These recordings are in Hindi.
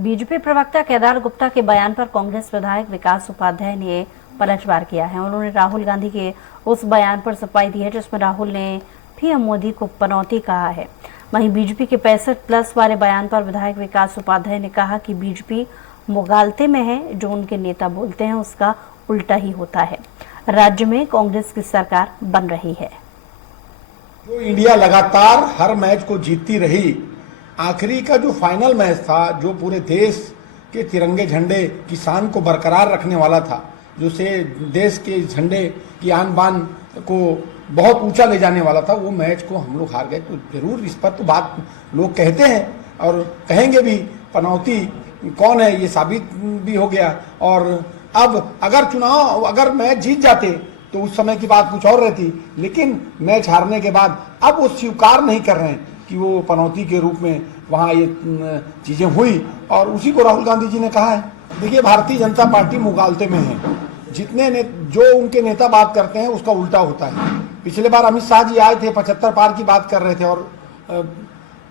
बीजेपी प्रवक्ता केदार गुप्ता के बयान पर कांग्रेस विधायक विकास उपाध्याय ने पलटवार किया है। उन्होंने राहुल गांधी के उस बयान पर सफाई दी है जिसमें राहुल ने पीएम मोदी को पनौती कहा है। वहीं बीजेपी के 65+ वाले बयान पर विधायक विकास उपाध्याय ने कहा कि बीजेपी मुगालते में है, जो उनके नेता बोलते हैं उसका उल्टा ही होता है। राज्य में कांग्रेस की सरकार बन रही है। जो इंडिया लगातार हर मैच को जीतती रही, आखिरी का जो फाइनल मैच था, जो पूरे देश के तिरंगे झंडे की शान को बरकरार रखने वाला था, जो से देश के झंडे की आन बान को बहुत ऊंचा ले जाने वाला था, वो मैच को हम लोग हार गए। तो जरूर इस पर तो बात लोग कहते हैं और कहेंगे भी, पनौती कौन है ये साबित भी हो गया। और अब अगर मैच जीत जाते तो उस समय की बात कुछ और रहती, लेकिन मैच हारने के बाद अब वो स्वीकार नहीं कर रहे हैं कि वो पनौती के रूप में वहाँ ये चीजें हुई, और उसी को राहुल गांधी जी ने कहा है। देखिए, भारतीय जनता पार्टी मुगालते में है। जो उनके नेता बात करते हैं उसका उल्टा होता है। पिछले बार अमित शाह जी आए थे, 75 पार की बात कर रहे थे और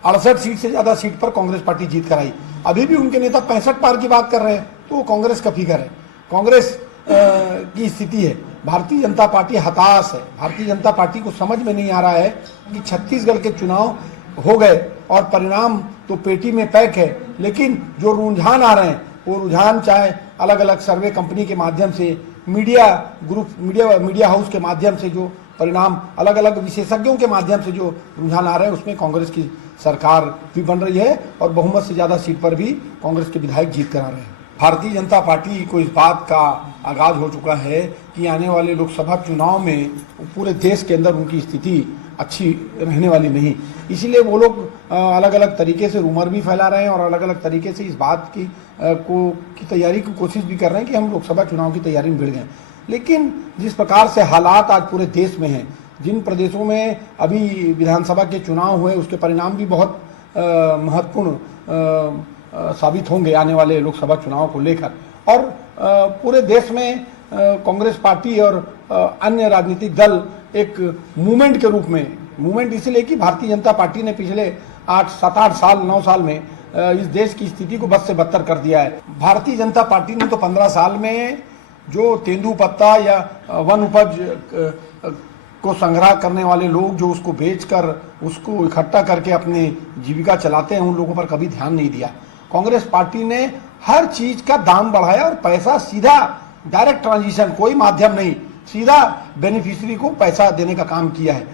68 सीट से ज्यादा सीट पर कांग्रेस पार्टी जीत कर आई। अभी भी उनके नेता 65 पार की बात कर रहे हैं, तो वो कांग्रेस का फिगर है, कांग्रेस की स्थिति है। भारतीय जनता पार्टी हताश है। भारतीय जनता पार्टी को समझ में नहीं आ रहा है कि छत्तीसगढ़ के चुनाव हो गए और परिणाम तो पेटी में पैक है, लेकिन जो रुझान आ रहे हैं वो रुझान चाहे अलग अलग सर्वे कंपनी के माध्यम से, मीडिया हाउस के माध्यम से जो परिणाम, अलग अलग विशेषज्ञों के माध्यम से जो रुझान आ रहे हैं, उसमें कांग्रेस की सरकार भी बन रही है और बहुमत से ज्यादा सीट पर भी कांग्रेस के विधायक जीत कर आ रहे हैं। भारतीय जनता पार्टी को इस बात का आगाज हो चुका है कि आने वाले लोकसभा चुनाव में पूरे देश के अंदर उनकी स्थिति अच्छी रहने वाली नहीं। इसीलिए वो लोग अलग अलग तरीके से रूमर भी फैला रहे हैं और अलग अलग तरीके से इस बात की तैयारी की कोशिश भी कर रहे हैं कि हम लोकसभा चुनाव की तैयारी में भिड़ गए। लेकिन जिस प्रकार से हालात आज पूरे देश में हैं, जिन प्रदेशों में अभी विधानसभा के चुनाव हुए, उसके परिणाम भी बहुत महत्वपूर्ण साबित होंगे आने वाले लोकसभा चुनाव को लेकर। और पूरे देश में कांग्रेस पार्टी और अन्य राजनीतिक दल एक मूवमेंट के रूप में, मूवमेंट इसलिए कि भारतीय जनता पार्टी ने पिछले 7-8 साल 9 साल में इस देश की स्थिति को बद से बदतर कर दिया है। भारतीय जनता पार्टी ने तो 15 साल में जो तेंदुपत्ता या वन उपज को संग्रह करने वाले लोग जो उसको बेचकर उसको इकट्ठा करके अपनी जीविका चलाते हैं, उन लोगों पर कभी ध्यान नहीं दिया। कांग्रेस पार्टी ने हर चीज का दाम बढ़ाया और पैसा सीधा, डायरेक्ट ट्रांजिशन, कोई माध्यम नहीं, सीधा बेनिफिशियरी को पैसा देने का काम किया है।